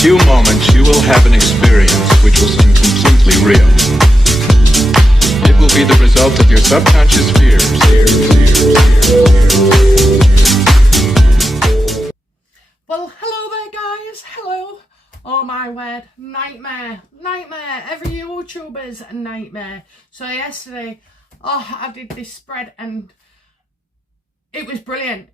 few moments you will have an experience which will seem completely real. It will be the result of your subconscious fears. Well, hello there guys, hello. Oh my word, nightmare, every YouTuber's a nightmare. So yesterday, I did this spread and it was brilliant.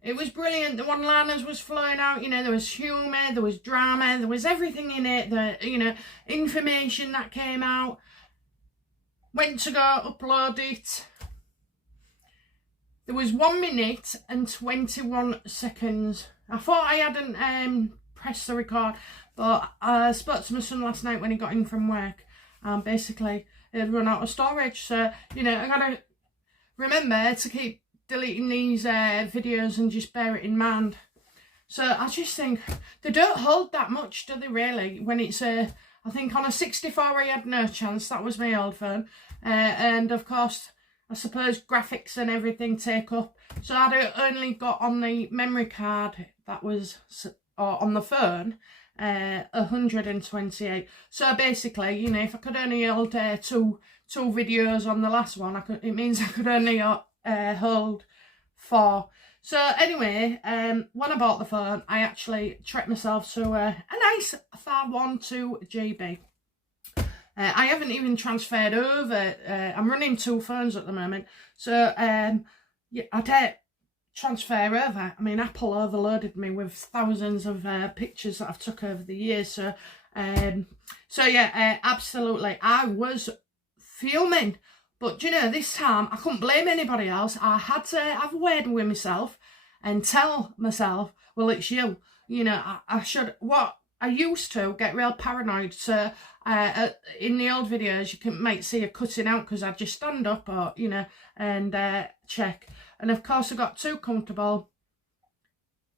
The one-liners was flowing out, there was humour, there was drama, there was everything in it, the, information that came out. Went to go upload it. There was 1 minute and 21 seconds. I thought I hadn't pressed the record, but I spoke to my son last night when he got in from work, and basically it had run out of storage. So, I gotta remember to keep deleting these videos and just bear it in mind. So I just think they don't hold that much, do they really? When it's I think on a 64 I had no chance, that was my old phone, and of course I suppose graphics and everything take up, so I'd only got on the memory card that was, or on the phone, 128. So basically, if I could only hold two videos on the last one, it means I could only hold 4. So anyway, when I bought the phone, I actually treated myself to a nice 512 GB. I haven't even transferred over. I'm running 2 phones at the moment, so yeah, I don't transfer over. I mean, Apple overloaded me with thousands of pictures that I've took over the years. So yeah, absolutely, I was fuming. But this time I couldn't blame anybody else. I had to have a word with myself and tell myself, well, it's you. I should, what I used to get real paranoid. So in the old videos, you might see a cutting out because I'd just stand up or, and check. And of course I got too comfortable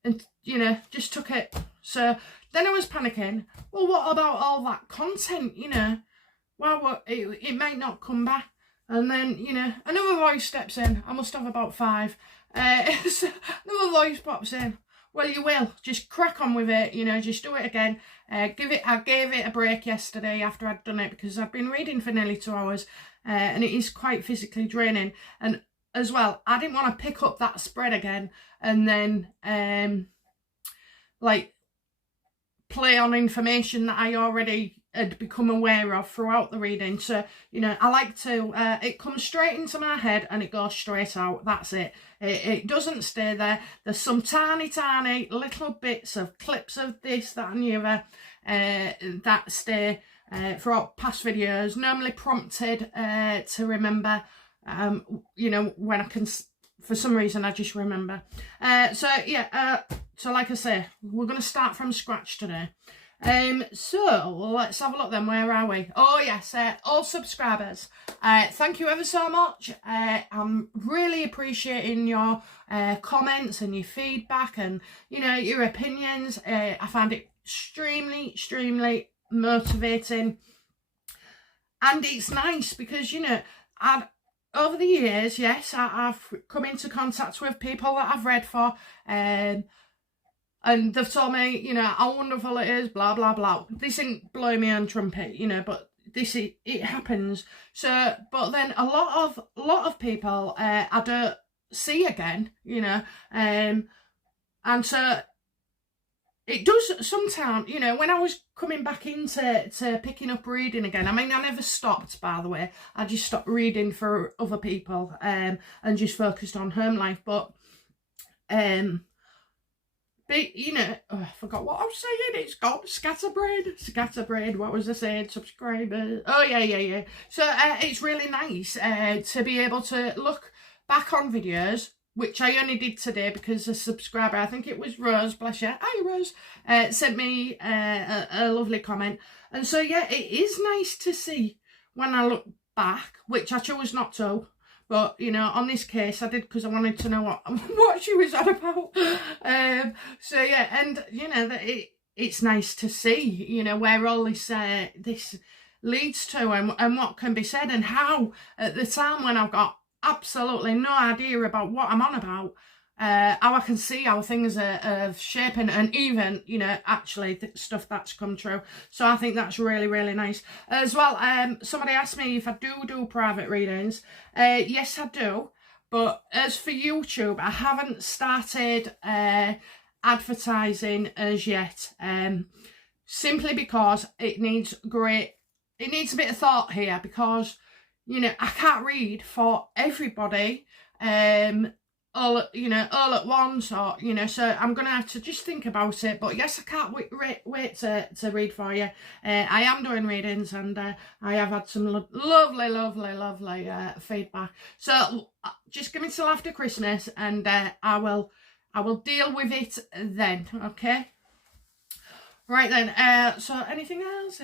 and, just took it. So then I was panicking. Well, what about all that content, Well, it might not come back. And then, another voice steps in. I must have about 5. So another voice pops in. Well, you will. Just crack on with it, just do it again. I gave it a break yesterday after I'd done it because I've been reading for nearly 2 hours, and it is quite physically draining. And as well, I didn't want to pick up that spread again and then, play on information that I already had become aware of throughout the reading. So, I like to, it comes straight into my head and it goes straight out. That's it. It doesn't stay there. There's some tiny little bits of clips of this, that and the other that stay throughout past videos, normally prompted to remember, when I can, for some reason I just remember. So yeah, so like I say, we're going to start from scratch today. So let's have a look then. Where are we? Oh yes, all subscribers, thank you ever so much. I'm really appreciating your comments and your feedback and your opinions. I find it extremely motivating, and it's nice because over the years, yes, I've come into contact with people that I've read for, and they've told me, how wonderful it is, blah, blah, blah. This ain't blowing me on trumpet, but it happens. So, but then a lot of people, I don't see again, and so it does sometimes, when I was coming back into picking up reading again. I mean, I never stopped, by the way. I just stopped reading for other people, and just focused on home life. But I forgot what I was saying. It's called scatterbrain. What was I saying? Subscribers. Oh yeah. So it's really nice to be able to look back on videos, which I only did today because a subscriber, I think it was Rose, bless you, hi Rose, sent me a lovely comment. And so yeah, it is nice to see when I look back, which I chose not to. But, on this case, I did because I wanted to know what she was on about. So, yeah, and, it's nice to see, where all this leads to and what can be said, and how, at the time when I've got absolutely no idea about what I'm on about, how I can see how things are shaping, and even, you know, actually stuff that's come true. So I think that's really, really nice. As well, somebody asked me if I do private readings. Yes, I do. But as for YouTube, I haven't started advertising as yet. Simply because it needs a bit of thought here, because, you know, I can't read for everybody. All at once, or, you know, so I'm gonna have to just think about it. But yes, I can't wait to read for you. I am doing readings, and I have had some lovely feedback. So just give me till after Christmas, and I will deal with it then. Okay. Right then, so anything else?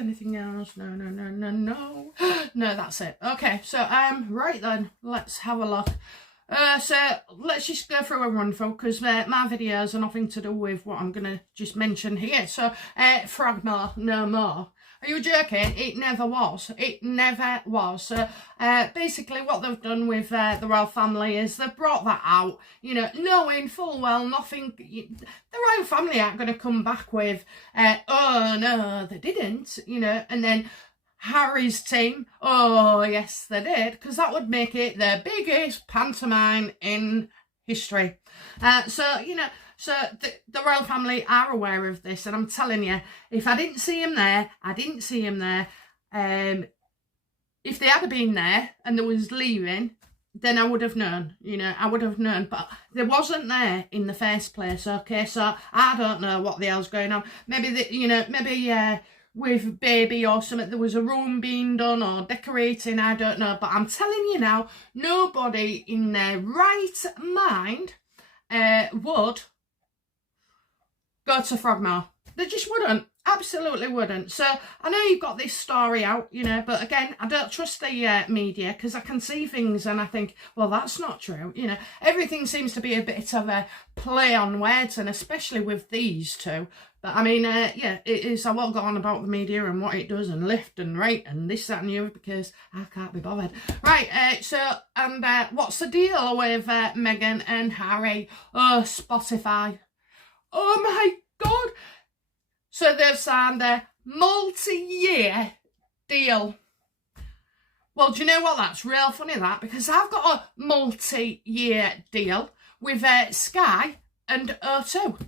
No. No, that's it. Okay, so right then, let's have a look. So let's just go through a run through, because my videos are nothing to do with what I'm going to just mention here. So, Fragment, no more. Are you joking? It never was. It never was. So, basically what they've done with the royal family is they've brought that out, you know, knowing full well nothing, the royal family aren't going to come back with, oh no, they didn't, you know, and then Harry's team, oh yes they did, because that would make it the biggest pantomime in history. So, you know, so the royal family are aware of this, and I'm telling you, if I didn't see him there, I didn't see him there. If they had been there and there was leaving, then I would have known, you know, I would have known, but they wasn't there in the first place, okay? So I don't know what the hell's going on. Maybe, with baby or something, there was a room being done or decorating, I don't know. But I'm telling you now, nobody in their right mind would go to Frogmore. They just wouldn't. Absolutely wouldn't. So I know you've got this story out, you know, but again, I don't trust the media, because I can see things and I think, well, that's not true. You know, everything seems to be a bit of a play on words, and especially with these two. But I mean, yeah, it is. I won't go on about the media and what it does, and lift and rate and this, that and the other, because I can't be bothered. Right, so, and what's the deal with Meghan and Harry? Oh, Spotify. Oh my God. So they've signed a multi-year deal. Well, do you know what? That's real funny, that, because I've got a multi-year deal with Sky and O2.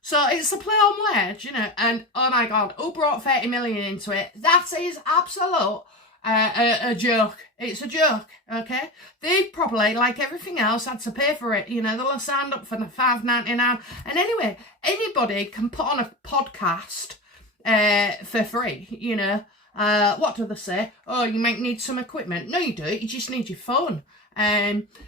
So it's a play on words, you know, and oh my God, who brought 30 million into it? That is absolute a joke. It's a joke, okay? They probably, like everything else, had to pay for it. You know, they'll have signed up for $5.99. And anyway, anybody can put on a podcast for free, you know. What do they say? Oh, you might need some equipment. No, you don't. You just need your phone.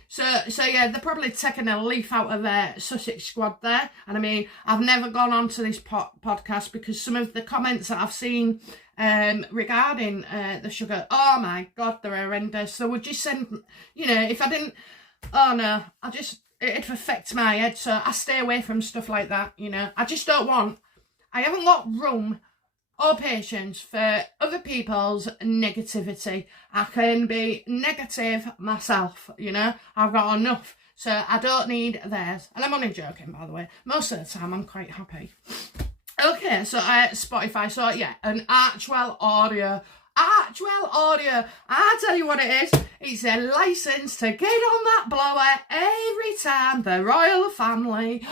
So yeah, they're probably taking a leaf out of Sussex Squad there. And I mean, I've never gone on to this podcast, because some of the comments that I've seen regarding the sugar, oh my God, they're horrendous. So would just send, you know, if I didn't, oh no, it'd affect my head. So I stay away from stuff like that, you know. I just don't want, I haven't got room or patience for other people's negativity. I can be negative myself, you know. I've got enough, so I don't need theirs. And I'm only joking, by the way. Most of the time, I'm quite happy. Okay, so Spotify. So yeah, an Archwell Audio. Archwell Audio. I tell you what it is. It's a license to get on that blower every time the royal family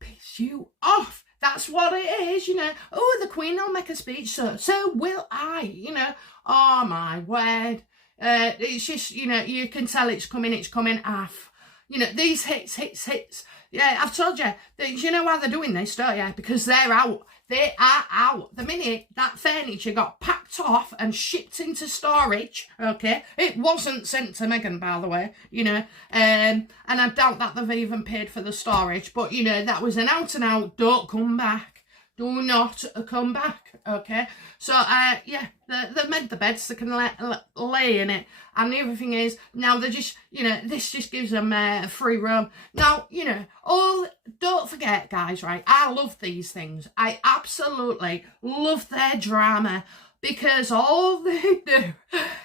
piss you off. That's what it is, you know. Oh, the Queen will make a speech, so will I, you know. Oh, my word. It's just, you know, you can tell it's coming off. You know, these hits. Yeah, I've told you. You know why they're doing this, don't you? Because they're out. They are out. The minute that furniture got packed off and shipped into storage, okay, it wasn't sent to Meghan, by the way, you know, and I doubt that they've even paid for the storage, but, you know, that was an out-and-out, don't come back. Do not come back, okay? So, yeah, they've made the beds, they can lay in it. And the other thing is, now they're just, you know, this just gives them free roam. Now, you know, don't forget, guys, right, I love these things. I absolutely love their drama, because all they do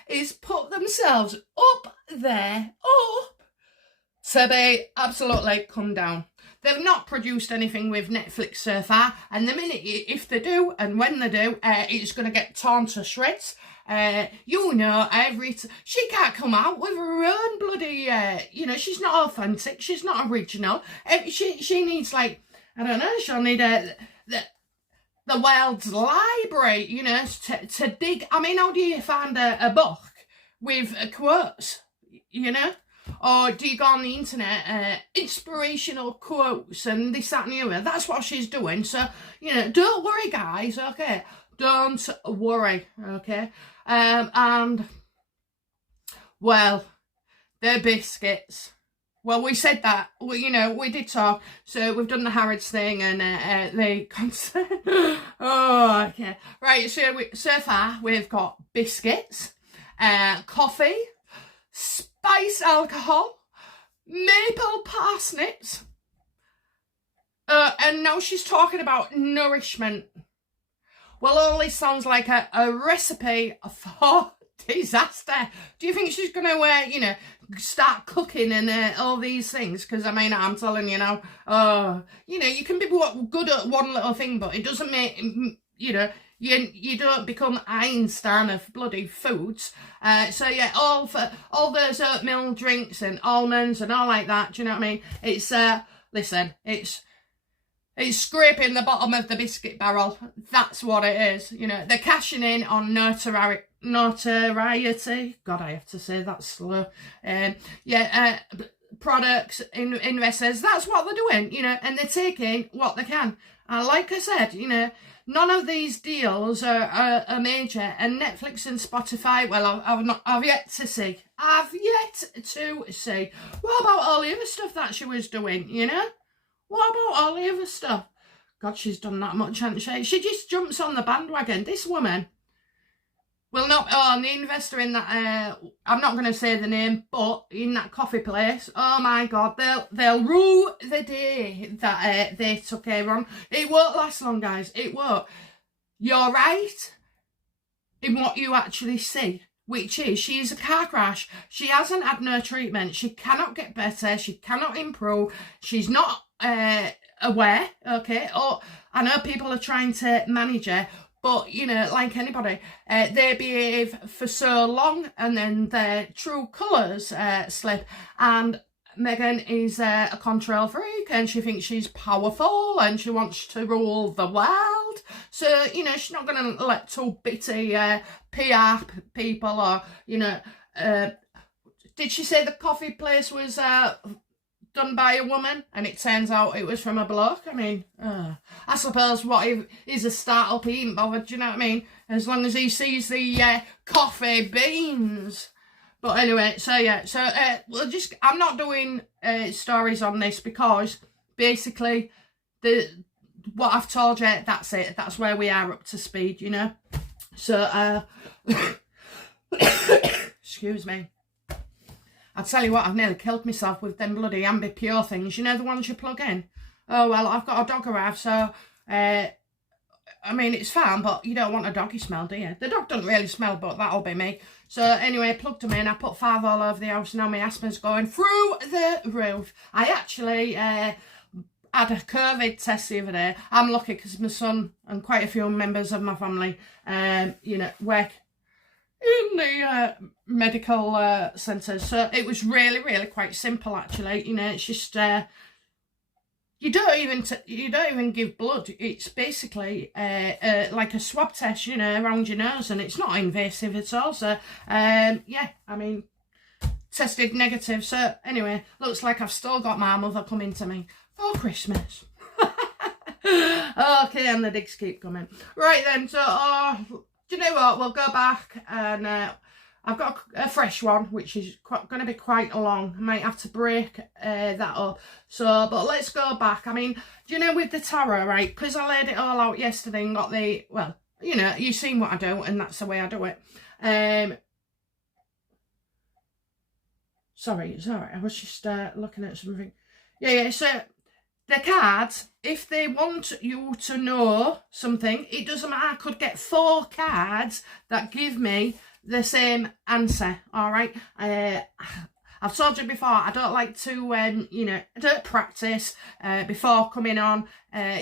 is put themselves up there, So they absolutely come down. They've not produced anything with Netflix so far, and the minute, if they do, and when they do, it's going to get torn to shreds. You know, she can't come out with her own bloody, you know, she's not authentic, she's not original. She needs, like, I don't know, she'll need the world's library, you know, to dig. I mean, how do you find a book with quotes, you know? Or do you go on the internet, inspirational quotes and this, that and the other? That's what she's doing. So, you know, don't worry, guys, okay? Don't worry, okay? And, well, the biscuits. Well, we said that, you know, we did talk. So we've done the Harrods thing and the concert. Oh, okay. Right, so far we've got biscuits, coffee, spice alcohol, maple parsnips, and now she's talking about nourishment. Well, all this sounds like a recipe for disaster. Do you think she's going to, you know, start cooking and all these things? Because, I mean, I'm telling you now, you know, you can be good at one little thing, but it doesn't make, you know, you don't become Einstein of bloody foods. So yeah, all those oatmeal drinks and almonds and all like that. Do you know what I mean? It's listen, it's scraping the bottom of the biscuit barrel. That's what it is. You know, they're cashing in on notoriety. God, I have to say that slow. Products, investors. That's what they're doing. You know, and they're taking what they can. Like I said, you know, none of these deals are major, and Netflix and Spotify, well, I've yet to see. What about all the other stuff that she was doing, you know? What about all the other stuff? God, she's done that much, hasn't she? She just jumps on the bandwagon. This woman will not, and the investor in that, I'm not going to say the name, but in that coffee place, oh my God, they'll rue the day that they took her on. It won't last long, guys. It won't. You're right in what you actually see, which is she's a car crash. She hasn't had no treatment. She cannot get better. She cannot improve. She's not aware, okay? Or I know people are trying to manage her, but, you know, like anybody, they behave for so long and then their true colours slip. And Meghan is a control freak and she thinks she's powerful and she wants to rule the world. So, you know, she's not going to let two bitty PR people or, you know, did she say the coffee place was done by a woman and it turns out it was from a bloke? I mean, I suppose what if he's a start-up, he ain't bothered, do you know what I mean? As long as he sees the coffee beans. But anyway, so yeah, so I'm not doing stories on this because basically what I've told you, that's it. That's where we are up to speed, you know? So, excuse me. I tell you what, I've nearly killed myself with them bloody Ambipure things. You know, the ones you plug in? Oh, well, I've got a dog arrive, so, I mean, it's fine, but you don't want a doggy smell, do you? The dog doesn't really smell, but that'll be me. So, anyway, I plugged them in. I put 5 all over the house. Now my asthma's going through the roof. I actually had a COVID test the other day. I'm lucky because my son and quite a few members of my family, you know, work in the medical centres. So it was really, really quite simple, actually. You know, it's just you don't even give blood. It's basically like a swab test, you know, around your nose, and it's not invasive at all. So yeah, I mean, tested negative. So anyway, looks like I've still got my mother coming to me for Christmas. Okay, and the digs keep coming. Right then, so do you know what? We'll go back and I've got a fresh one, which is going to be quite long. I might have to break that up. So, but let's go back. I mean, do you know, with the tarot, right? Because I laid it all out yesterday and got the, well, you know, you've seen what I do and that's the way I do it. Sorry, it's all right. I was just looking at something. Yeah, so the cards, if they want you to know something, it doesn't matter. I could get 4 cards that give me the same answer, all right? I've told you before, I don't like to, I don't practice before coming on.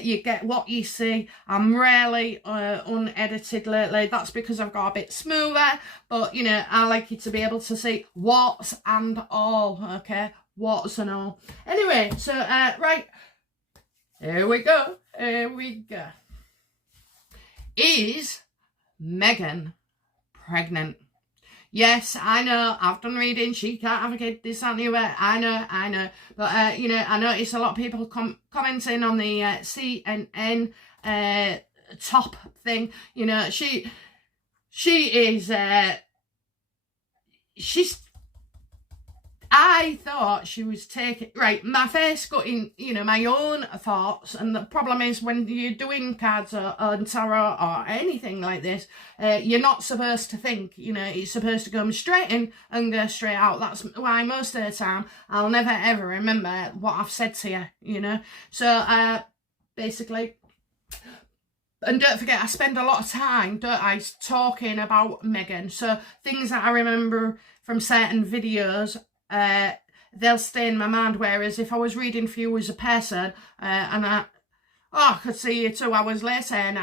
You get what you see. I'm rarely unedited lately. That's because I've got a bit smoother. But, I like you to be able to see what's and all, okay? What's and all. Anyway, so, right. Here we go. Is Meghan pregnant? Yes, I know, I've done reading, she can't have a kid, this, that, and the other, I know, but, I notice a lot of people commenting on the CNN top thing, she is, I thought she was taking, right, my face got in, my own thoughts, and the problem is when you're doing cards or tarot or anything like this, you're not supposed to think, it's supposed to come straight in and go straight out. That's why most of the time I'll never ever remember what I've said to you, so, basically, and don't forget, I spend a lot of time, don't I, talking about Meghan, so things that I remember from certain videos, they'll stay in my mind, whereas if I was reading for you as a person, and I could see you 2 hours later, and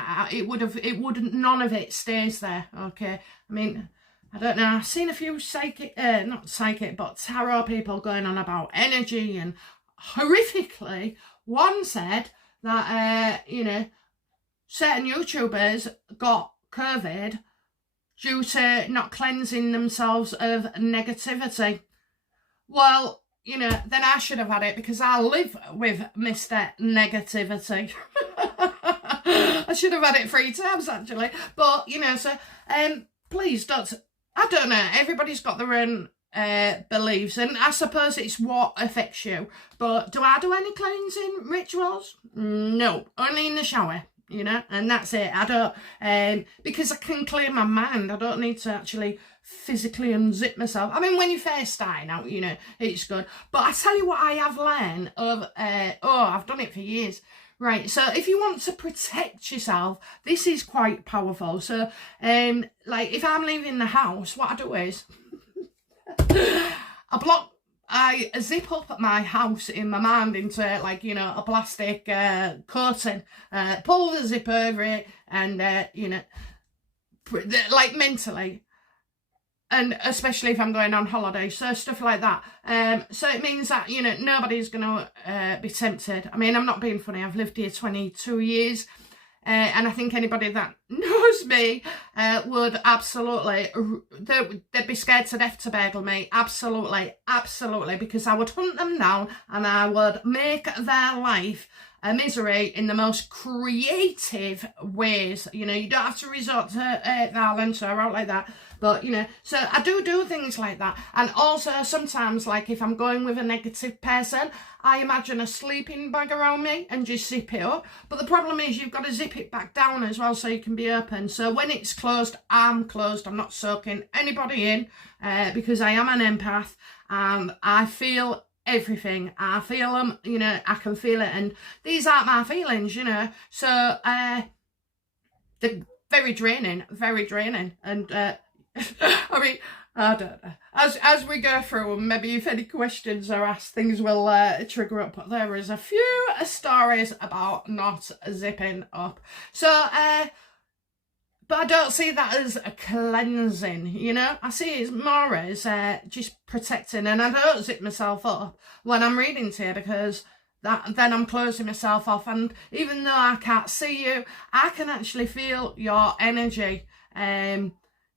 none of it stays there, okay? I mean, I don't know, I've seen a few not psychic, but tarot people going on about energy, and horrifically, one said that, certain YouTubers got COVID due to not cleansing themselves of negativity. Well, then I should have had it because I live with Mr. Negativity. I should have had it 3 times, actually. But, so, please don't, I don't know, everybody's got their own beliefs, and I suppose it's what affects you. But do I do any cleansing rituals? No, only in the shower. And that's it. I don't, because I can clear my mind, I don't need to actually physically unzip myself. I mean, when you're first starting out, it's good. But I tell you what I have learned of, I've done it for years. Right, so if you want to protect yourself, this is quite powerful. So, like, if I'm leaving the house, what I do is, I zip up my house in my mind into, like, a plastic curtain, pull the zip over it, and, like, mentally, and especially if I'm going on holiday, so stuff like that. So it means that, nobody's going to be tempted. I mean, I'm not being funny, I've lived here 22 years, and I think anybody that knows me would absolutely, they'd be scared to death to bagel me. Absolutely, because I would hunt them down and I would make their life a misery in the most creative ways. You don't have to resort to violence or out like that. But, so I do things like that. And also sometimes, like, if I'm going with a negative person, I imagine a sleeping bag around me and just zip it up. But the problem is you've got to zip it back down as well so you can be open. So when it's closed, I'm closed. I'm not soaking anybody in because I am an empath and I feel everything. I feel them, I can feel it. And these aren't my feelings, So they're very draining. And I mean, I don't know. As we go through, maybe if any questions are asked, things will trigger up. But there is a few stories about not zipping up. So, but I don't see that as a cleansing, I see it more as just protecting. And I don't zip myself up when I'm reading to you because then I'm closing myself off. And even though I can't see you, I can actually feel your energy.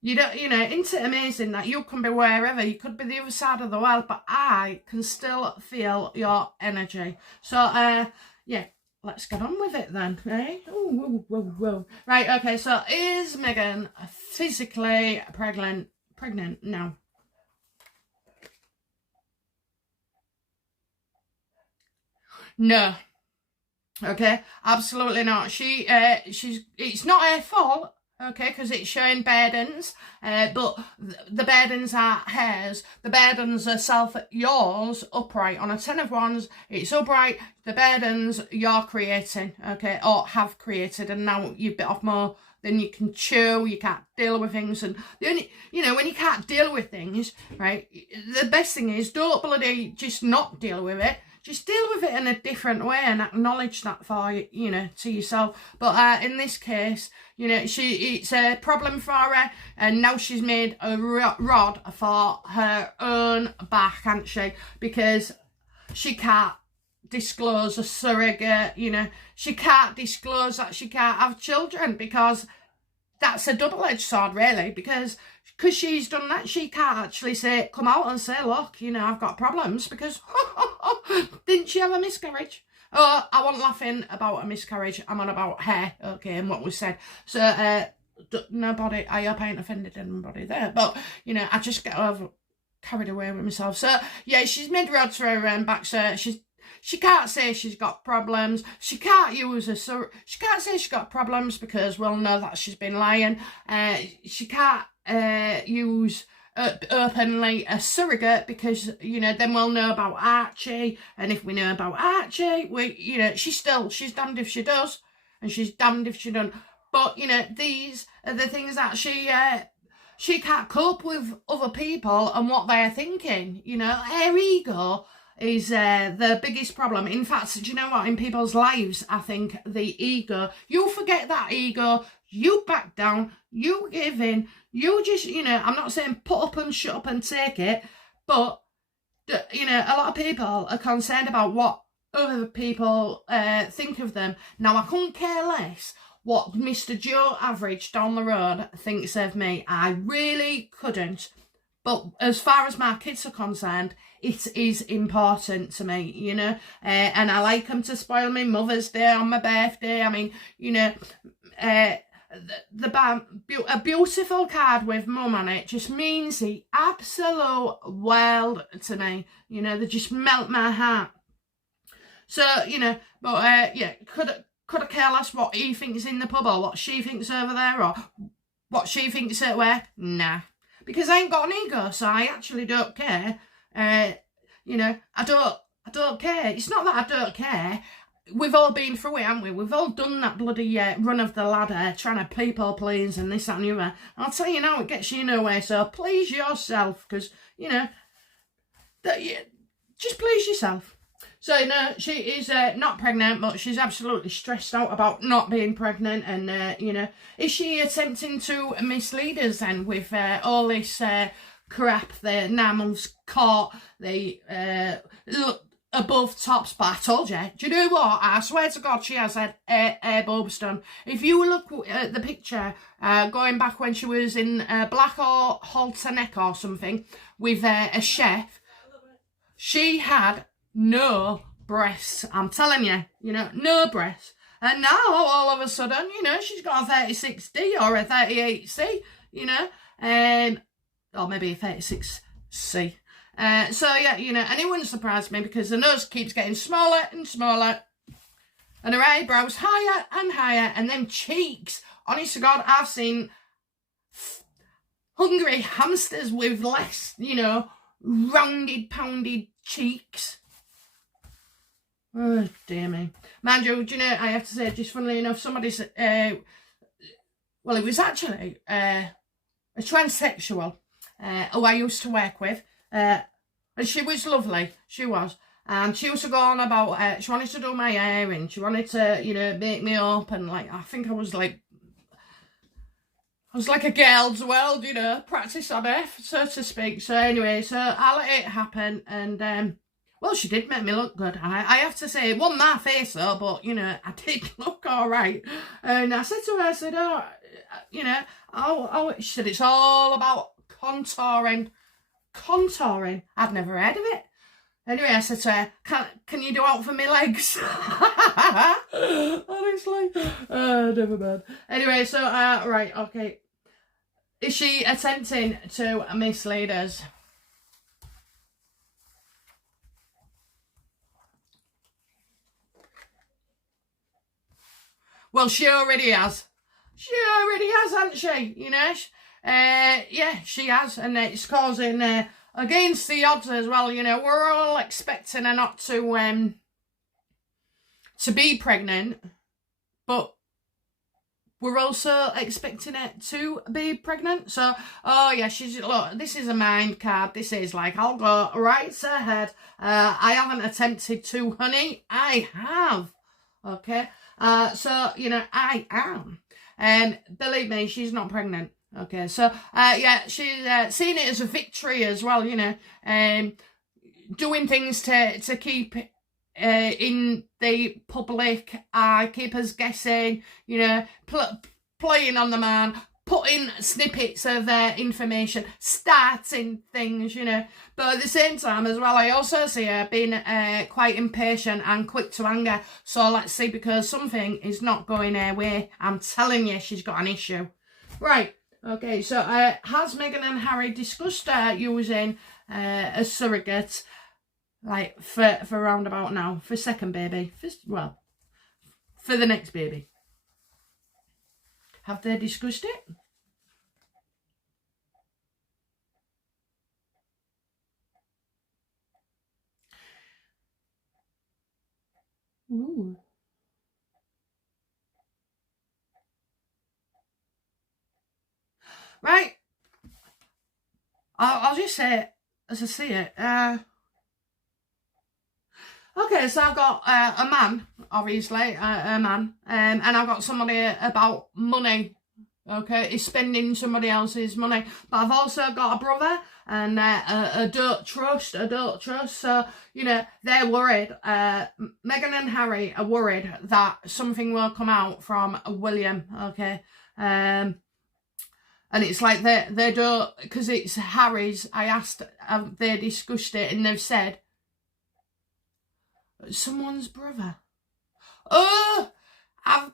Isn't it amazing that you can be wherever, you could be the other side of the world, but I can still feel your energy. So, yeah, let's get on with it then, eh? Ooh, whoa. Right, okay, so is Meghan physically pregnant? No. No. Okay, absolutely not. It's not her fault. okay, because it's showing burdens, but the burdens are hers. The burdens are yours, upright. On a 10 of wands, it's upright. The burdens you're creating, okay, or have created, and now you've bit off more than you can chew. You can't deal with things, and the only, when you can't deal with things, right, the best thing is don't bloody just not deal with it. Just deal with it in a different way and acknowledge that for you, to yourself. But in this case, it's a problem for her, and now she's made a rod for her own back, hasn't she? Because she can't disclose a surrogate, she can't disclose that she can't have children, because that's a double-edged sword, really, because she's done that, she can't actually come out and say, look, I've got problems, because didn't she have a miscarriage? Oh, I wasn't laughing about a miscarriage, I'm on about hair, okay, and what was said. So, nobody, I hope I ain't offended anybody there, but, I just get carried away with myself. So, yeah, she's made rods for her own back, so she can't say she's got problems. She can't she can't say she's got problems, because we'll know that she's been lying. She can't use openly a surrogate, because then we'll know about Archie, and if we know about Archie, she's damned if she does and she's damned if she don't. But these are the things that she can't cope with other people and what they're thinking. Her ego is the biggest problem. In fact, do you know what? In people's lives, I think the ego, you forget that ego, you back down, you give in, you just, I'm not saying put up and shut up and take it, but, a lot of people are concerned about what other people think of them. Now, I couldn't care less what Mr. Joe Average down the road thinks of me. I really couldn't. But as far as my kids are concerned, it is important to me, and I like them to spoil me Mother's Day on my birthday. I mean, a beautiful card with mum on it just means the absolute world to me. They just melt my heart. So, but yeah, could I care less what he thinks in the pub, or what she thinks over there, or what she thinks at work? Nah. Because I ain't got an ego, so I actually don't care. I don't care. It's not that I don't care. We've all been through it, haven't we? We've all done that bloody run of the ladder, trying to people please and this, that and the other. I'll tell you now, it gets you nowhere, so please yourself, because, just please yourself. So, she is not pregnant, but she's absolutely stressed out about not being pregnant. And, is she attempting to mislead us then with all this crap, the 9 months court, the above tops? But I told you, do you know what? I swear to God, she has had air bulbs done. If you look at the picture, going back when she was in Black or Halter Neck or something, with a chef, she had no breasts. I'm telling you, no breasts. And now, all of a sudden, she's got a 36D or a 38C, or maybe a 36C. So, yeah, and it wouldn't surprise me, because the nose keeps getting smaller and smaller, and her eyebrows higher and higher, and them cheeks. Honest to God, I've seen hungry hamsters with less, rounded, pounded cheeks. Oh, dear me. Mind you, do you know, I have to say, just funnily enough, somebody said, well, it was actually a transsexual who I used to work with, and she was lovely, she was. And she used to go on about, she wanted to do my hair, and she wanted to, make me up, and I think I was like a girl's world, practice on earth, so to speak. So anyway, so I let it happen, and, well, she did make me look good. I have to say, it wasn't my face though, but, I did look all right. And I said to her, she said, it's all about contouring. Contouring? I'd never heard of it. Anyway, I said to her, can you do out for me legs? Honestly. Never mind. Anyway, so, right, okay. Is she attempting to mislead us? Well, she already has. She already has, hasn't she? You know, yeah, she has, and it's causing against the odds as well. You know, we're all expecting her not to be pregnant, but we're also expecting it to be pregnant. So, oh yeah, look, this is a mind card. This is like, I'll go right ahead. I haven't attempted to, honey. I have. Okay. So, you know, I am. And believe me, she's not pregnant. Okay. So, yeah, she's seeing it as a victory as well, you know, doing things to keep in the public eye, keep us guessing, you know, playing on the man, putting snippets of information, starting things, you know. But at the same time as well, I also see her being quite impatient and quick to anger. So let's see, because something is not going her way. I'm telling you, she's got an issue. Right, okay, so has Meghan and Harry discussed using a surrogate, like, for roundabout now, for second baby, for the next baby? Have they discussed it? Ooh. Right. I'll just say it as I see it. Okay, so I've got a man, obviously, a man, and I've got somebody about money. Okay, he's spending somebody else's money. But I've also got a brother and a don't trust. So, you know, they're worried. Meghan and Harry are worried that something will come out from William, okay? And it's like they don't, because it's Harry's. I asked, have they discussed it? And they've said, someone's brother. Oh, have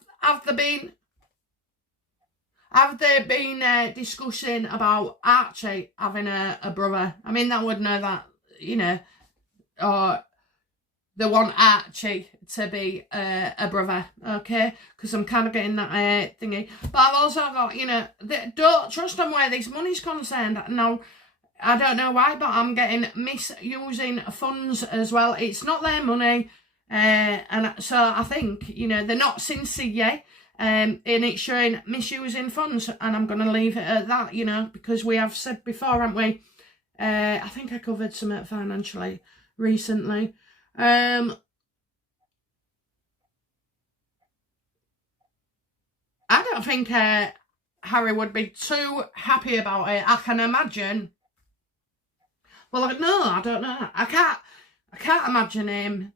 they been discussing about Archie having a brother? I mean, that would know that, you know, or they want Archie to be a brother, okay? Because I'm kind of getting that thingy. But I've also got, you know, don't trust them where this money's concerned. No, I don't know why, but I'm getting misusing funds as well. It's not their money. And so I think, you know, they're not sincere. And it's showing misusing funds, and I'm going to leave it at that, you know, because we have said before, haven't we? I think I covered some financially recently. I don't think Harry would be too happy about it. I can imagine. Well, no, I don't know. I can't imagine him.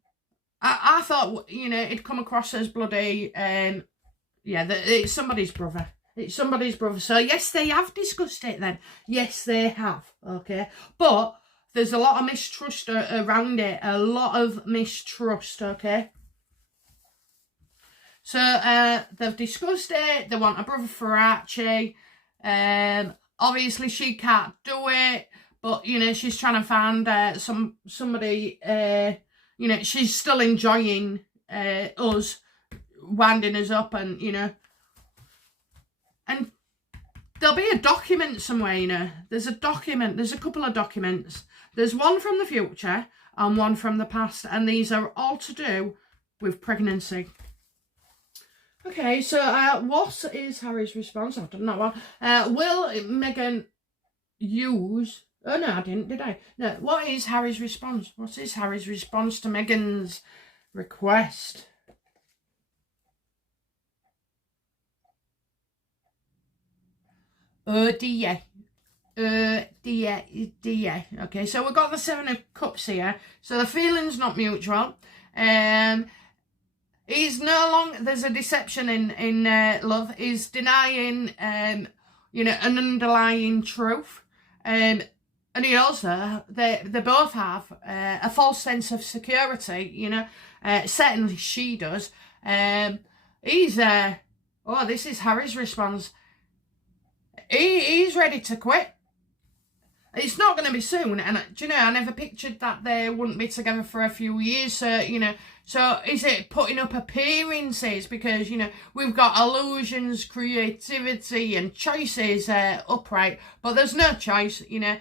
I thought, you know, he'd come across as bloody. Yeah, it's somebody's brother. It's somebody's brother. So, yes, they have discussed it then. Yes, they have. Okay. But there's a lot of mistrust around it. A lot of mistrust. Okay. So, they've discussed it. They want a brother for Archie. Obviously, she can't do it. But, you know, she's trying to find somebody. You know, she's still enjoying us winding us up, and you know, and there'll be a document somewhere, you know. There's a couple of documents. There's one from the future and one from the past, and these are all to do with pregnancy. Okay, so what is Harry's response? I've done that one. Will Meghan use... Oh no, I didn't, did I? No, what is Harry's response? What is Harry's response to Meghan's request? Oh dear. Dear. Okay, so we've got the Seven of Cups here. So the feeling's not mutual. He's no longer, there's a deception in love. He's denying, you know, an underlying truth. And he also, they both have a false sense of security, you know. Certainly she does. He's, oh, this is Harry's response. He's ready to quit. It's not going to be soon, and do you know, I never pictured that they wouldn't be together for a few years, so, you know, so is it putting up appearances? Because, you know, we've got illusions, creativity and choices upright, but there's no choice, you know,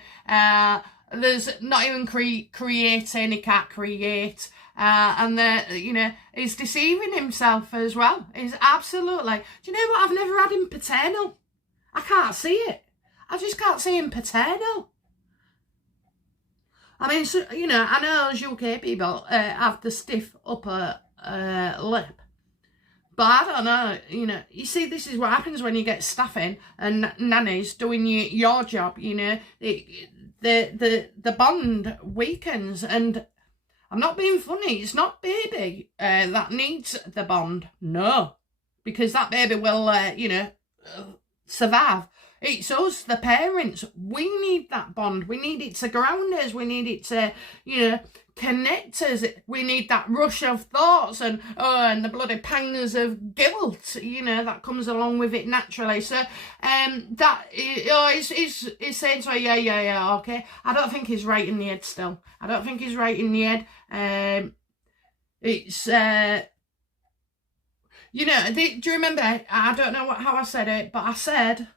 there's not even creating, he can't create, and you know, he's deceiving himself as well. He's absolutely, do you know what, I've never had him paternal. I can't see it. I just can't see him paternal. I mean, so, you know, I know as UK people have the stiff upper lip. But I don't know, you know, you see, this is what happens when you get staffing and nannies doing your job, you know. The bond weakens, and I'm not being funny, it's not baby that needs the bond. No. Because that baby will, you know, survive. It's us, the parents. We need that bond. We need it to ground us. We need it to, you know, connect us. We need that rush of thoughts and the bloody pangs of guilt, you know, that comes along with it naturally. So, he's saying to her, yeah, okay. I don't think he's right in the head still. I don't think he's right in the head. It's, you know, do you remember, I don't know how I said it, but I said,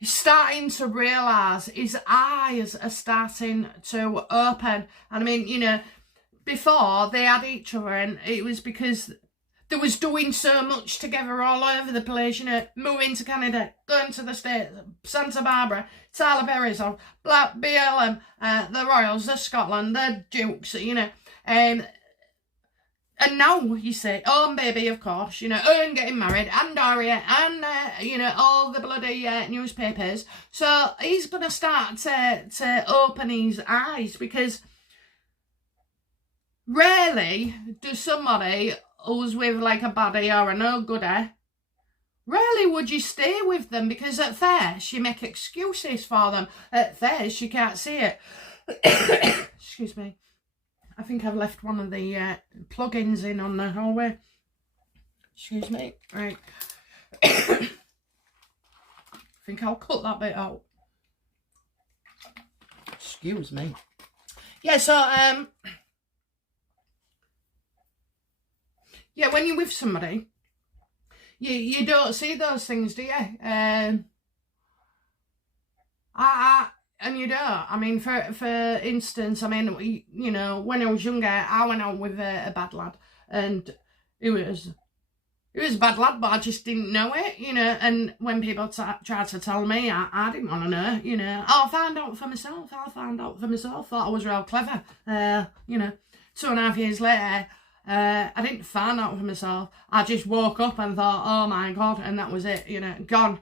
he's starting to realise, his eyes are starting to open. And I mean, you know, before they had each other, and it was because they was doing so much together all over the place, you know, moving to Canada, going to the States, Santa Barbara, Tyler Berry's on, Black BLM, the Royals, the Scotland, the Dukes, you know, and now you say, and baby, of course, you know, and getting married, and Daria, and, you know, all the bloody newspapers. So he's going to start to open his eyes, because rarely does somebody who's with like a baddie or a no-goodie, rarely would you stay with them, because at first you make excuses for them. At first you can't see it. Excuse me. I think I've left one of the plugins in on the hallway. Excuse me. Right. I think I'll cut that bit out. Excuse me. Yeah, so, yeah, when you're with somebody, you don't see those things, do you? And you don't. I mean, for instance, I mean, you know, when I was younger, I went out with a bad lad, and it was a bad lad, but I just didn't know it, you know. And when people tried to tell me, I didn't want to know, you know. I found out for myself. Thought I was real clever. You know, 2.5 years later, I didn't find out for myself. I just woke up and thought, oh my God, and that was it, you know, gone.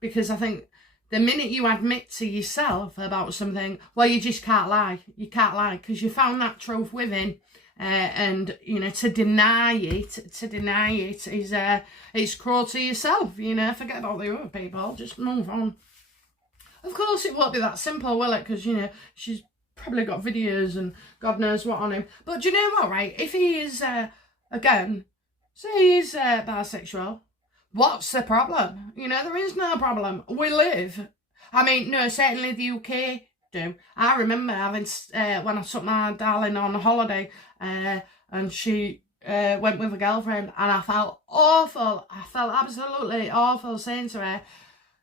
Because I think the minute you admit to yourself about something, well, you just can't lie. You can't lie, because you found that truth within. And, you know, to deny it is, it's cruel to yourself, you know. Forget about the other people, just move on. Of course, it won't be that simple, will it? Because, you know, she's probably got videos and God knows what on him. But do you know what, right? If he is, again, say he's bisexual, what's the problem? You know, there is no problem. We live. I mean, no, certainly the UK do. I remember having, when I took my darling on holiday, and she went with a girlfriend, and I felt awful. I felt absolutely awful, saying to her,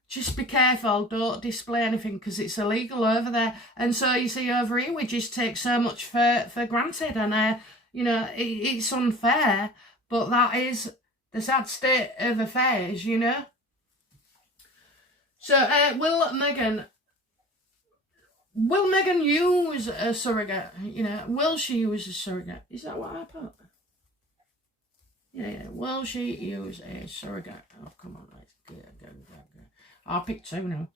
just be careful, don't display anything, because it's illegal over there. And so, you see, over here, we just take so much for granted, and, you know, it's unfair, but that is the sad state of affairs, you know. So, will Meghan use a surrogate? You know, will she use a surrogate? Is that what I put? Yeah. Will she use a surrogate? Oh, come on, let's go. I'll pick 2 now.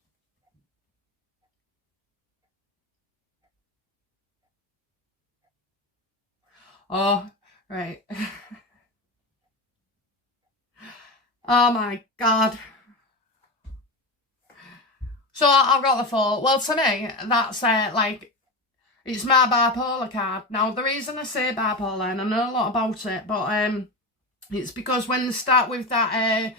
Oh, right. Oh my God. So I've got the thought, well, to me, that's like, it's my bipolar card. Now, the reason I say bipolar, and I know a lot about it, but it's because when they start with that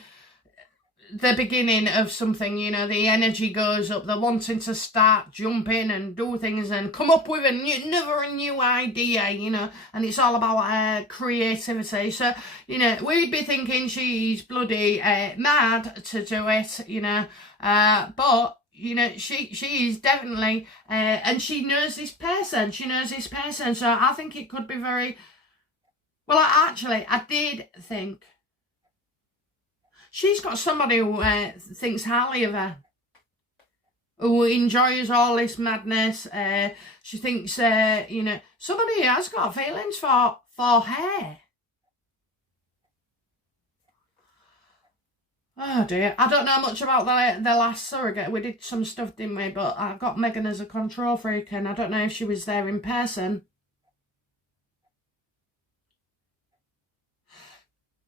the beginning of something, you know, the energy goes up, they're wanting to start jumping and do things and come up with another new idea, you know, and it's all about creativity. So, you know, we'd be thinking she's bloody mad to do it, you know, but, you know, she is definitely, and she knows this person, so I think it could be very, well, I did think, she's got somebody who thinks highly of her, who enjoys all this madness. She thinks, you know, somebody has got feelings for her. Oh dear, I don't know much about the last surrogate. We did some stuff, didn't we? But I got Meghan as a control freak, and I don't know if she was there in person.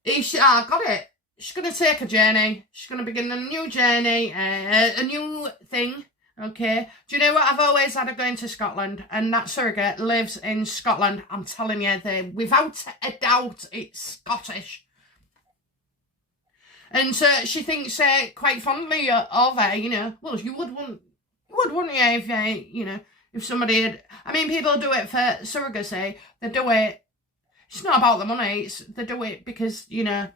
I got it. She's going to take a journey. She's going to begin a new journey, a new thing, okay? Do you know what? I've always had her going to Scotland, and that surrogate lives in Scotland. I'm telling you, without a doubt, it's Scottish. And so she thinks quite fondly of her, you know. Well, you would, wouldn't you, if, you know, if somebody had... I mean, people do it for surrogacy. They do it... It's not about the money. They do it because, you know,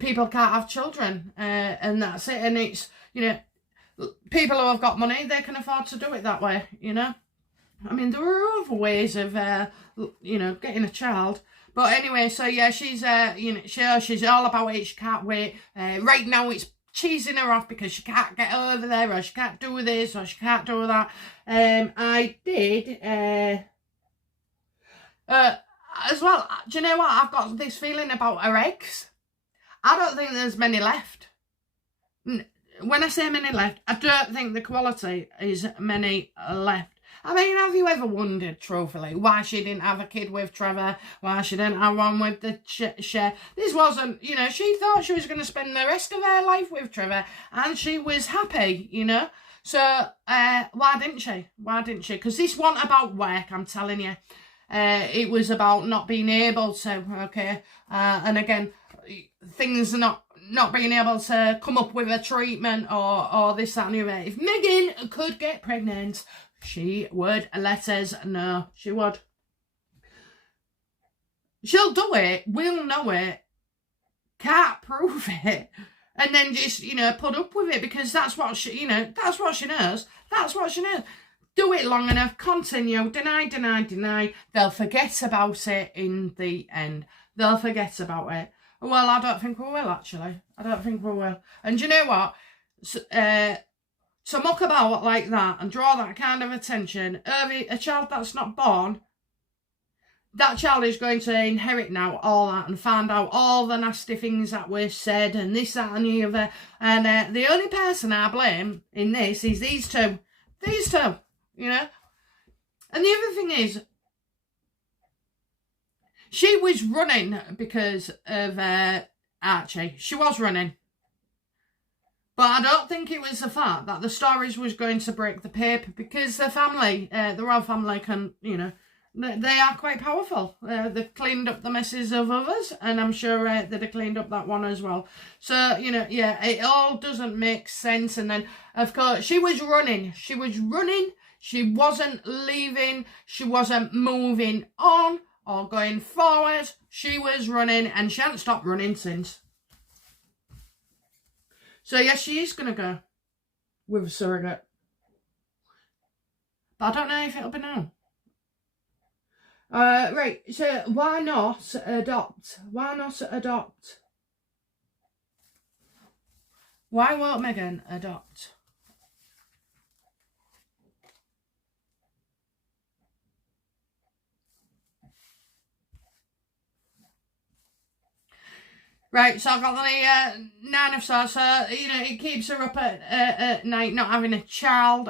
people can't have children, and that's it. And it's, you know, people who have got money, they can afford to do it that way, you know. I mean, there are other ways of, you know, getting a child. But anyway, so yeah, she's, you know, she's all about it. She can't wait. Right now, it's cheesing her off because she can't get over there, or she can't do this, or she can't do that. I did, as well, do you know what? I've got this feeling about her eggs. I don't think there's many left. When I say many left, I don't think the quality is many left. I mean, have you ever wondered, truthfully, why she didn't have a kid with Trevor? Why she didn't have one with the Cher? This wasn't, you know, she thought she was going to spend the rest of her life with Trevor, and she was happy, you know. So, why didn't she? Why didn't she? Because this wasn't about work, I'm telling you. It was about not being able to, okay? And again, things not being able to come up with a treatment or this, that and the other. If Meghan could get pregnant, she would let us know. She would. She'll do it. We'll know it. Can't prove it. And then just, you know, put up with it because that's what she, you know, that's what she knows. That's what she knows. Do it long enough, continue, deny. They'll forget about it in the end. They'll forget about it. Well, I don't think we will, actually. I don't think we will. And you know what? To muck about like that and draw that kind of attention, a child that's not born, that child is going to inherit now all that and find out all the nasty things that were said and this, that and the other. And the only person I blame in this is these two. These two. You know? And the other thing is, she was running because of Archie. She was running. But I don't think it was the fact that the stories was going to break the paper because the family, the royal family can, you know, they are quite powerful. They've cleaned up the messes of others, and I'm sure they'd have cleaned up that one as well. So, you know, yeah, it all doesn't make sense. And then, of course, she was running. She was running. She wasn't leaving. She wasn't moving on or going forward. She was running, and she hasn't stopped running since. So, yes, she is going to go with a surrogate. But I don't know if it'll be now. Right, so why not adopt? Why not adopt? Why won't Meghan adopt? Right, so I've got the Nine of Swords, so, you know, it keeps her up at night, not having a child.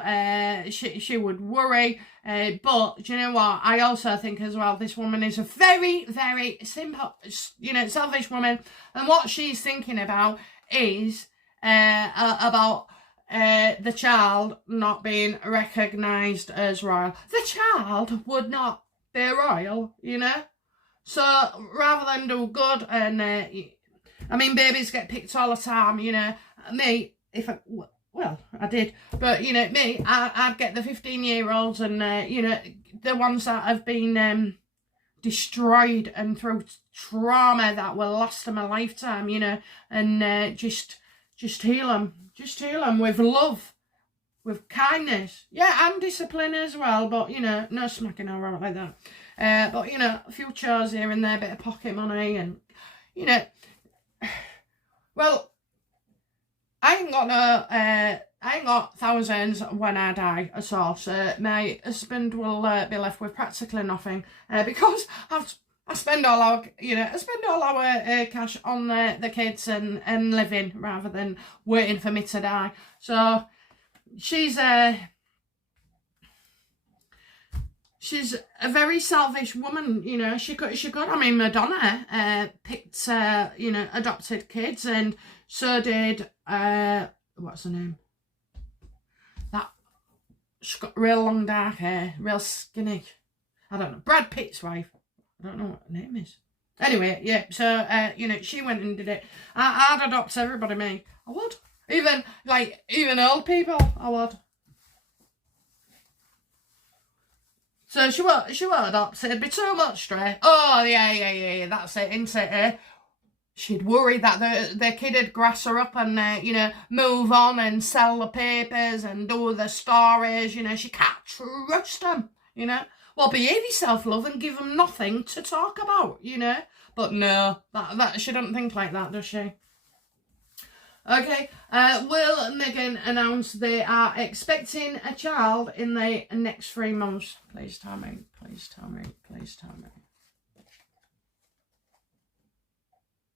She would worry, but do you know what? I also think as well, this woman is a very, very simple, you know, selfish woman, and what she's thinking about is about the child not being recognised as royal. The child would not be royal, you know? So, rather than do good and... I mean, babies get picked all the time, you know. Me, if I, well, I did, but, you know, me, I'd get the 15-year-olds and, you know, the ones that have been destroyed and through trauma that will last them a lifetime, you know, and just heal them with love, with kindness. Yeah, and discipline as well, but, you know, no smacking around like that. But, you know, a few chores here and there, a bit of pocket money, and, you know, well, I ain't got thousands when I die at all, so my husband will be left with practically nothing, because I spend all our, cash on the kids and living rather than waiting for me to die. So she's a very selfish woman, you know. She could. I mean, Madonna picked, adopted kids, and so did what's her name? She's got real long dark hair, real skinny. I don't know. Brad Pitt's wife. I don't know what her name is. Anyway, yeah. So she went and did it. I'd adopt everybody, me. I would. Even old people, I would. So she won't adopt it. It'd be too much stress. Oh, yeah, that's it, isn't it, eh? She'd worry that the kid would grass her up and, move on and sell the papers and do the stories, you know. She can't trust them, you know. Well, behave yourself, love, and give them nothing to talk about, you know. But no, that she doesn't think like that, does she? Okay, will Meghan announce they are expecting a child in the next 3 months? Please tell me, please tell me, please tell me.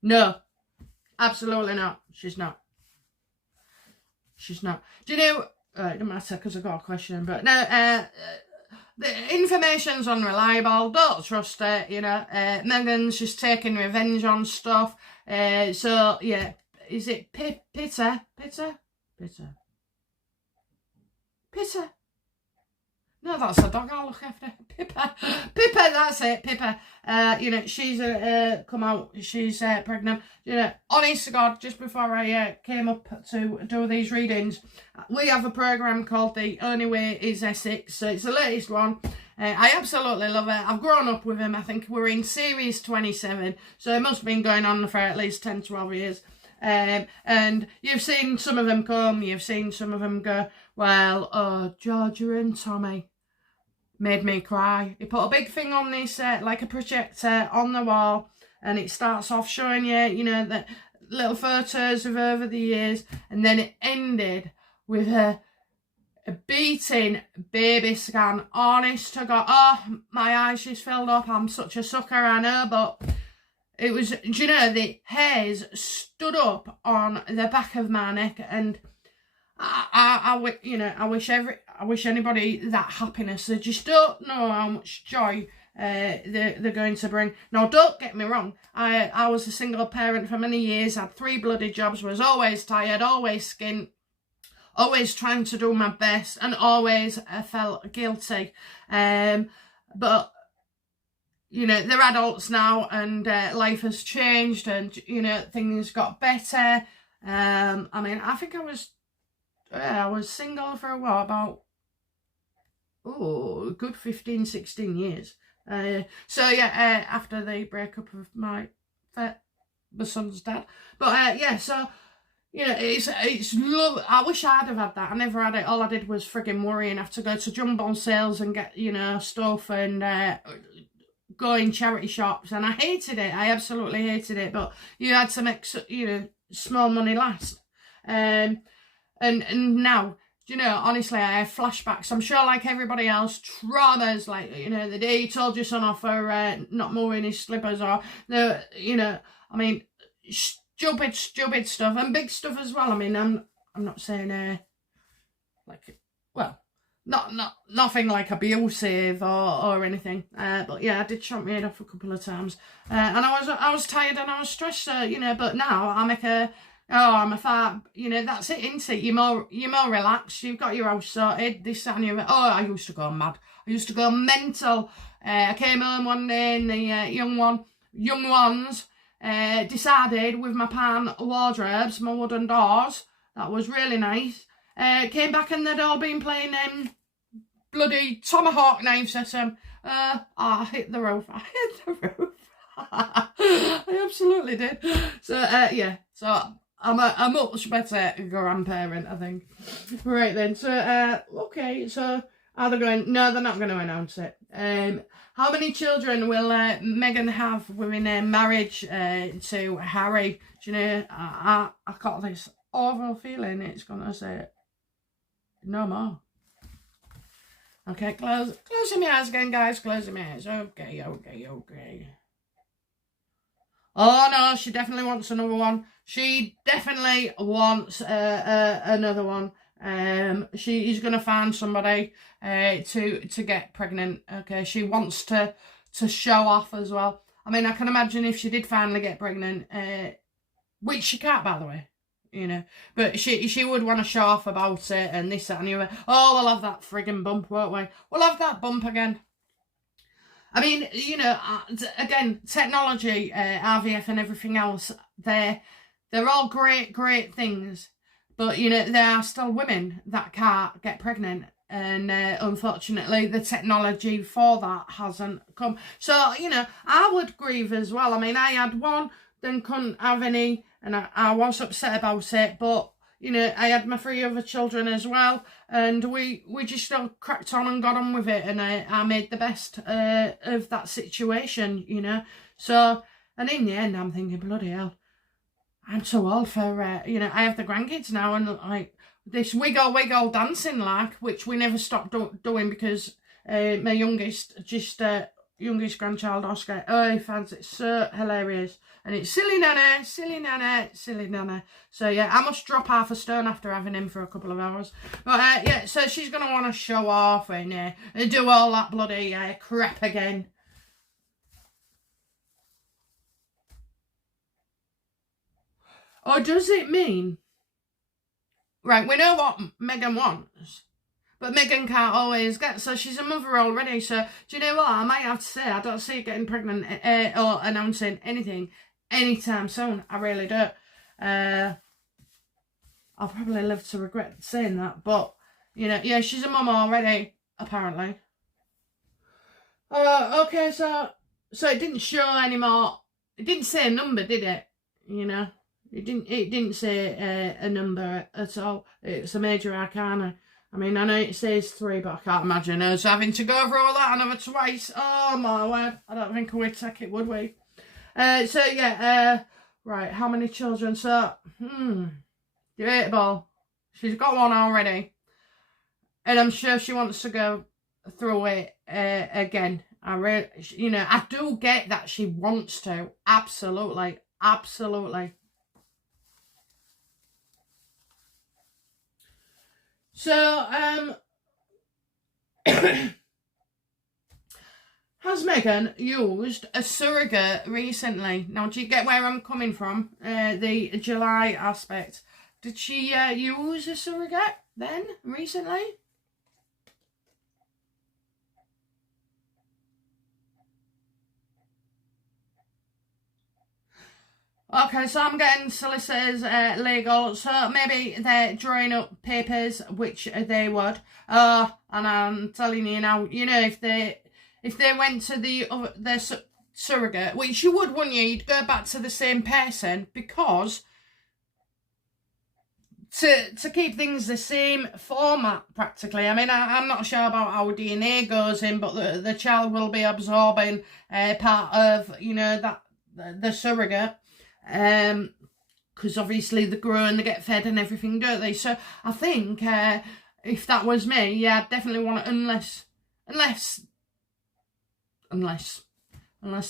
No, absolutely not. She's not. She's not. Do you know, it doesn't matter because I've got a question, but no, the information's unreliable. Don't trust it, you know. Meghan's just taking revenge on stuff. So, yeah. Is it Pitter? No, that's a dog I'll look after. Pippa, that's it, Pippa. She's come out, she's pregnant. You know, honest to God, just before I came up to do these readings, we have a programme called The Only Way is Essex. So it's the latest one. I absolutely love it. I've grown up with him. I think we're in series 27. So it must have been going on for at least 10, 12 years. And you've seen some of them come, you've seen some of them go. Well, Georgia and Tommy made me cry. He put a big thing on this, like a projector on the wall, and it starts off showing you, the little photos of over the years, and then it ended with a beating baby scan. Honest to God, my eyes just filled up. I'm such a sucker, I know, but it was, the hairs stood up on the back of my neck, and I wish anybody that happiness. They just don't know how much joy they're going to bring. Now, don't get me wrong. I was a single parent for many years, had 3 bloody jobs, was always tired, always skint, always trying to do my best, and always felt guilty. But they're adults now, and life has changed, and things got better. I think I was single for about a good 15, 16 years. After the breakup of my son's dad. But it's love. I wish I'd have had that. I never had it. All I did was frigging worry and have to go to jumbo sales and get stuff and go in charity shops, and I hated it. I absolutely hated it. But you had to make small money last. And now, honestly, I have flashbacks. I'm sure, like everybody else, traumas, like, the day you told your son off for not mowing his slippers, or, stupid stuff, and big stuff as well. I mean, I'm not saying, nothing like abusive or anything. But yeah, I did chop my head off a couple of times. And I was tired and I was stressed, but now I'm a far, that's it, isn't it? You're more relaxed, you've got your house sorted, this, that and the other. I used to go mad. I used to go mental. I came home one day and the young ones, decided with my pan wardrobes, my wooden doors, that was really nice. Came back and they'd all been playing bloody tomahawk knife system. I hit the roof. I hit the roof. I absolutely did. So yeah, so I'm a much better grandparent, I think. Right then, so okay, so are they going? No, they're not going to announce it. How many children will Meghan have within a marriage to Harry? Do you know, I got this awful feeling it's going to say no more. Okay, closing my eyes again, guys. Closing my eyes. Okay. Oh no, she definitely wants another one. She definitely wants another one. She's gonna find somebody to get pregnant. Okay, she wants to show off as well. I mean, I can imagine if she did finally get pregnant, which she can't, by the way, you know. But she would want to show off about it and this, that, and the other. Oh, we'll have that friggin' bump, won't we? We'll have that bump again. I mean, you know, again, technology, IVF and everything else, they're all great things. But, you know, there are still women that can't get pregnant. And unfortunately, the technology for that hasn't come. So, you know, I would grieve as well. I mean, I had one, then couldn't have any. And I was upset about it. But, you know, I had my 3 other children as well. And we just still cracked on and got on with it. And I made the best of that situation, you know. So, and in the end, I'm thinking, bloody hell, I'm too old for, you know, I have the grandkids now. And, like, this wiggle dancing, like, which we never stopped doing because my youngest grandchild, Oscar, he finds it so hilarious. And it's silly nana. So, yeah, I must drop half a stone after having him for a couple of hours. But, yeah, so she's going to want to show off and do all that bloody crap again. Or does it mean... Right, we know what Meghan wants. But Meghan can't always get, so she's a mother already. So, do you know what? I might have to say, I don't see her getting pregnant or announcing anything anytime soon. I really don't. I'll probably live to regret saying that. But, you know, yeah, she's a mum already, apparently. Okay, so it didn't show anymore. It didn't say a number, did it? You know? It didn't say a number at all. It's a major arcana. I mean, I know it says 3, but I can't imagine us having to go over all that another twice. Oh, my word. I don't think we'd take it, would we? So, yeah, right, how many children? So, debatable. She's got one already. And I'm sure she wants to go through it again. I do get that she wants to. Absolutely. So, has Meghan used a surrogate recently? Now, do you get where I'm coming from? The July aspect. Did she use a surrogate then, recently? Okay, so I'm getting solicitors, legal, so maybe they're drawing up papers, which they would. And I'm telling you now, you know, if they went to their surrogate, which you would, wouldn't you? You'd go back to the same person because to keep things the same format, practically. I mean, I'm not sure about how DNA goes in, but the child will be absorbing part of, you know, that the surrogate. Because obviously they grow and they get fed and everything, don't they? So I think if that was me, yeah, I'd definitely want it, unless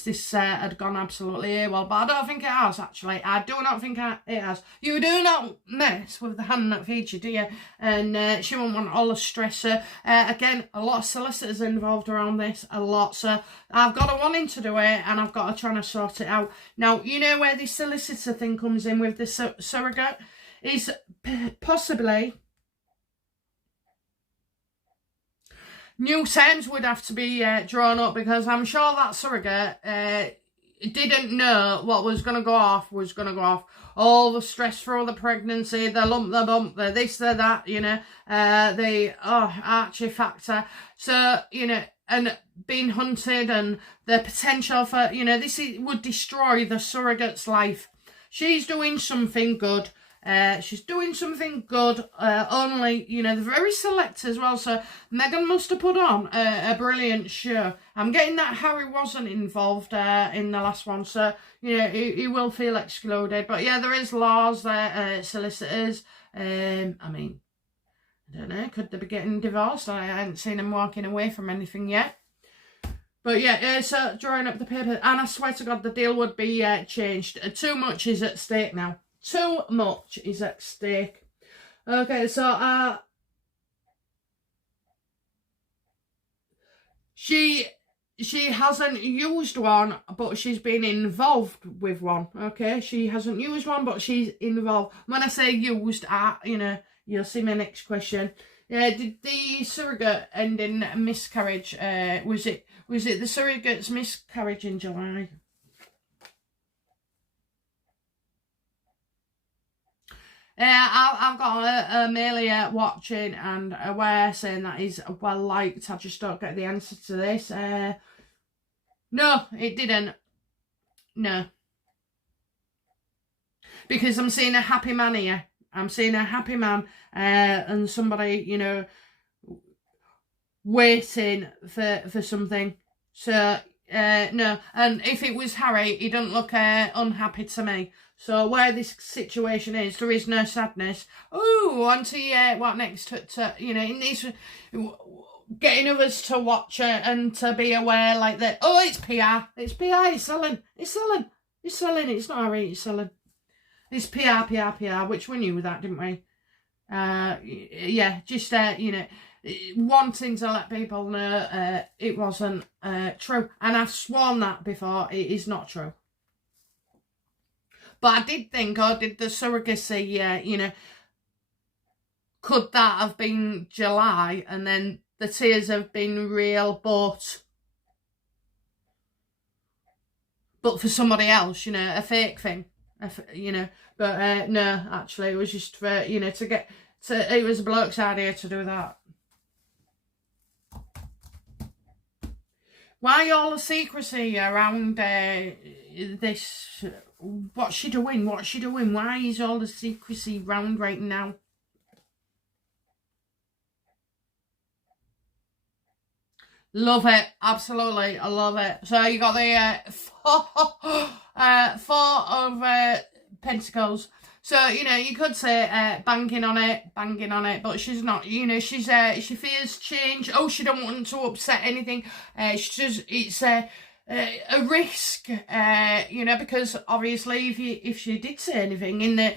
this had gone absolutely AWOL. But I don't think it has, actually. I do not think it has. You do not mess with the hand that feeds you, do you? And she won't want all the stress. So, again, a lot of solicitors involved around this, a lot. So I've got a wanting to do it and I've got to try to sort it out. Now, you know where this solicitor thing comes in with the surrogate? Is possibly... new terms would have to be drawn up because I'm sure that surrogate, didn't know what was going to go off was going to go off. All the stress for all the pregnancy, the lump, the bump, the this, the that, you know, the Archie factor. So, you know, and being hunted and the potential for, you know, would destroy the surrogate's life. She's doing something good. She's doing something good, only, you know, they're very select as well, so Meghan must have put on a brilliant show. I'm getting that Harry wasn't involved in the last one, so, you know, he will feel excluded. But yeah, there is laws there, solicitors. I mean, I don't know, could they be getting divorced? I haven't seen them walking away from anything yet. But yeah, so drawing up the paper, and I swear to God the deal would be changed. Too much is at stake now. Too much is at stake. Okay, so she hasn't used one, but she's been involved with one. Okay, she hasn't used one, but she's involved. When I say used, you know, you'll see my next question. Did the surrogate end in miscarriage? Was it the surrogate's miscarriage in July? I've got a mail here watching and aware saying that is well liked. I just don't get the answer to this. No, it didn't. No. Because I'm seeing a happy man here. I'm seeing a happy man and somebody, you know, waiting for something. So, no. And if it was Harry, he doesn't look unhappy to me. So where this situation is, there is no sadness. Oh, on to what next? To you know, it needs getting others to watch it and to be aware, like that. Oh, it's PR. It's PR. It's selling. It's selling. It's selling. It's not Harry. It's selling. It's PR. Which we knew that, didn't we? Yeah, just you know, wanting to let people know it wasn't true, and I've sworn that before. It is not true. But I did think, did the surrogacy, you know, could that have been July and then the tears have been real, but for somebody else, you know, a fake thing, you know. But no, actually, it was just for, you know, it was a bloke's idea to do that. Why all the secrecy around this? What's she doing? What's she doing? Why is all the secrecy round right now? Love it. Absolutely. I love it. So you got the four of Pentacles. So, you know, you could say banging on it, but she's not, you know, she fears change. Oh, she don't want to upset anything. It's a risk, you know, because obviously if she did say anything in the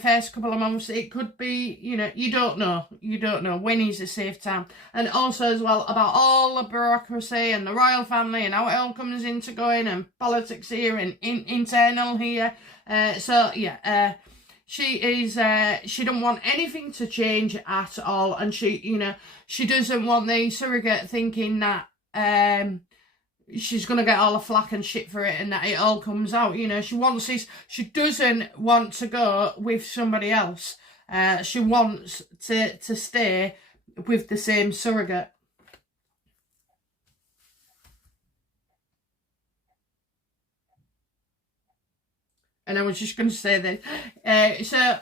first couple of months, it could be, you know, you don't know when is a safe time. And also as well about all the bureaucracy and the royal family and how it all comes into going and politics here and internal here. So yeah, she is, she don't want anything to change at all, and she, you know, she doesn't want the surrogate thinking that she's gonna get all the flack and shit for it and that it all comes out. You know, she doesn't want to go with somebody else. She wants to stay with the same surrogate. And I was just going to say that. So,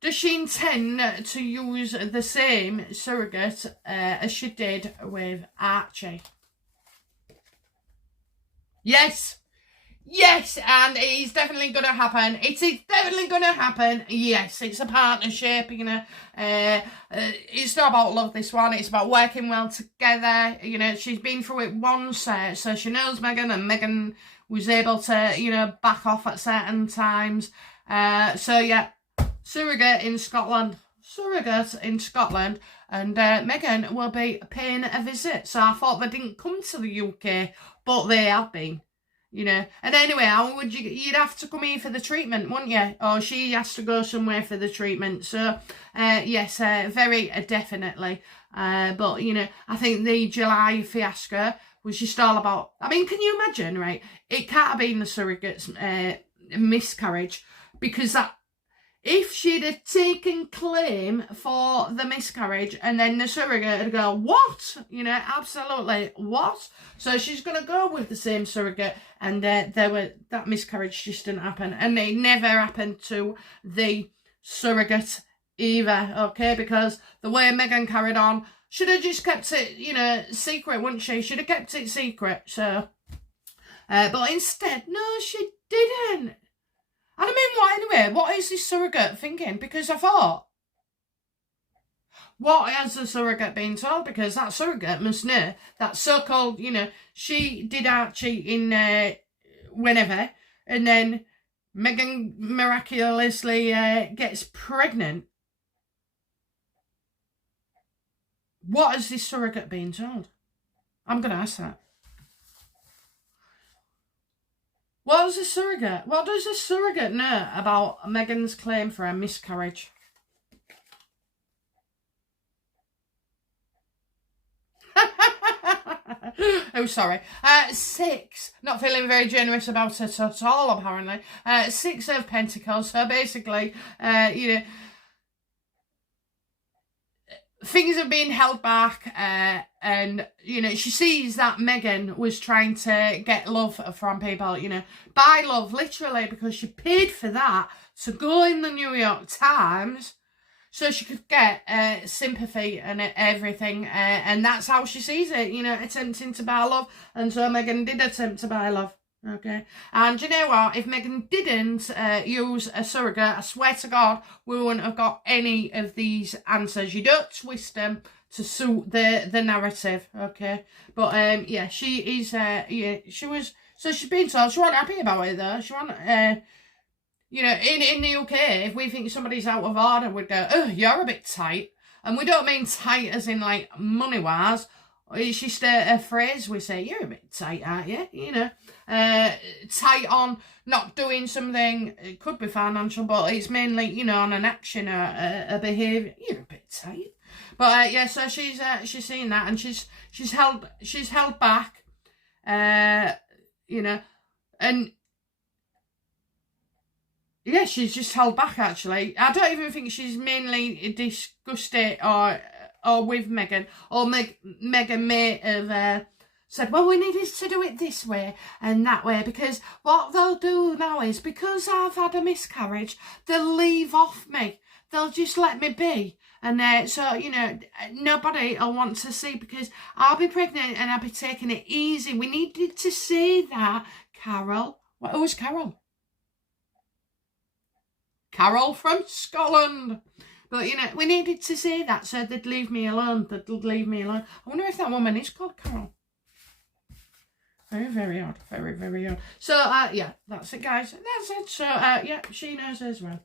does she intend to use the same surrogate as she did with Archie? Yes. Yes, and it is definitely going to happen. It is definitely going to happen. Yes, it's a partnership, you know. It's not about love, this one. It's about working well together. You know, she's been through it once, so she knows Meghan, and Meghan was able to, you know, back off at certain times. So, yeah, surrogate in Scotland. And Meghan will be paying a visit. So I thought they didn't come to the UK, but they have been. You know, and anyway, how would you'd have to come here for the treatment, wouldn't you? Or she has to go somewhere for the treatment. So, yes, very definitely. But, you know, I think the July fiasco was just all about, I mean, can you imagine, right? It can't have been the surrogate's miscarriage, because that, if she'd have taken claim for the miscarriage and then the surrogate would go, what? You know, absolutely, what? So she's going to go with the same surrogate, and that miscarriage just didn't happen. And it never happened to the surrogate either, okay? Because the way Meghan carried on, should have just kept it, you know, secret, wouldn't she? Should have kept it secret, so. But instead, no, she didn't. And I mean, what anyway? What is this surrogate thinking? Because I thought, what has the surrogate been told? Because that surrogate must know that so-called, you know, she did Archie in whenever, and then Meghan miraculously gets pregnant. What has this surrogate been told? I'm going to ask that. What does a surrogate know about Meghan's claim for a miscarriage? Oh, sorry. 6. Not feeling very generous about it at all, apparently. 6 of Pentacles. So basically, you know, things have been held back, and, you know, she sees that Meghan was trying to get love from people, you know, buy love, literally, because she paid for that to go in the New York Times so she could get sympathy and everything, and that's how she sees it, you know, attempting to buy love. And so Meghan did attempt to buy love. Okay, and you know what? If Meghan didn't use a surrogate, I swear to God, we wouldn't have got any of these answers. You don't twist them to suit the narrative, okay? But yeah, she is. Yeah, she was. So she's been told she wasn't happy about it though. She wasn't. You know, in the UK, if we think somebody's out of order, we'd go, "Oh, you're a bit tight," and we don't mean tight as in like money wise. It's just a phrase we say, "You're a bit tight, aren't you?" You know, tight on not doing something. It could be financial, but it's mainly, you know, on an action or a behaviour. You're a bit tight. But yeah, so she's seen that, and she's held back. You know, and yeah, she's just held back. Actually, I don't even think she's mainly discussed it or with Meghan, or Meghan may have said, well, we needed to do it this way and that way, because what they'll do now is, because I've had a miscarriage, they'll leave off me. They'll just let me be. And so, you know, nobody will want to see, because I'll be pregnant and I'll be taking it easy. We needed to say that, Carol. Who was Carol? Carol from Scotland. But, you know, we needed to say that so they'd leave me alone. They'd leave me alone. I wonder if that woman is called Carol. Very, very odd. Very, very odd. So, yeah, that's it, guys. That's it. So, yeah, she knows as well.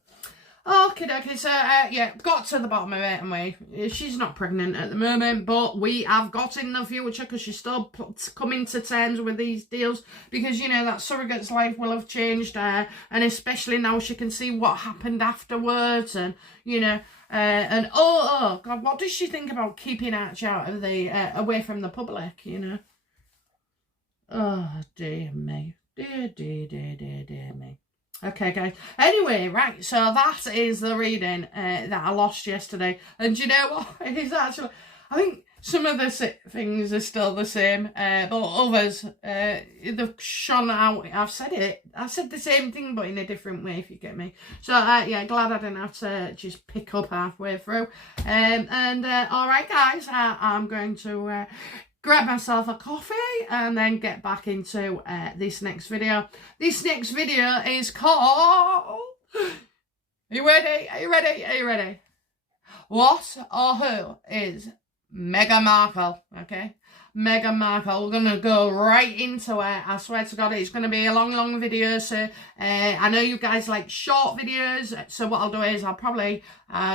Okay, so, yeah, got to the bottom of it, and she's not pregnant at the moment, but we have got in the future, because she's still coming to terms with these deals, because, you know, that surrogate's life will have changed, and especially now she can see what happened afterwards, and, you know, and oh God, what does she think about keeping Archie out of the, away from the public, you know? Oh, dear me. Dear me. Okay, guys. Anyway, right, so that is the reading that I lost yesterday. And do you know what? It is actually, I think some of the things are still the same, but others, they've shone out. I said the same thing, but in a different way, if you get me. So, yeah, glad I didn't have to just pick up halfway through. All right, guys, I'm going to grab myself a coffee and then get back into this next video. This next video is called... Are you ready? Are you ready? Are you ready? What or who is Meghan Markle? Okay, Meghan Markle. We're going to go right into it. I swear to God, it's going to be a long video. So I know you guys like short videos. So what I'll do is I'll probably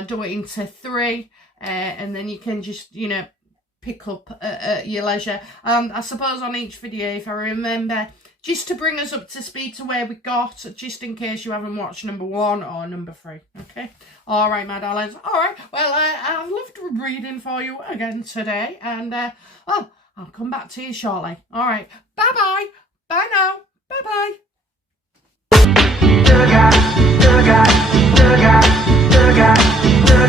do it into 3. And then you can just, you know, pick up at your leisure. I suppose on each video, if I remember, just to bring us up to speed to where we got, just in case you haven't watched number 1 or number 3. Okay, all right, my darlings. All right, well, I've loved reading for you again today, and well, I'll come back to you shortly. All right. Bye-bye. Bye now. Bye-bye. Surrogate, surrogate, surrogate, surrogate, surrogate.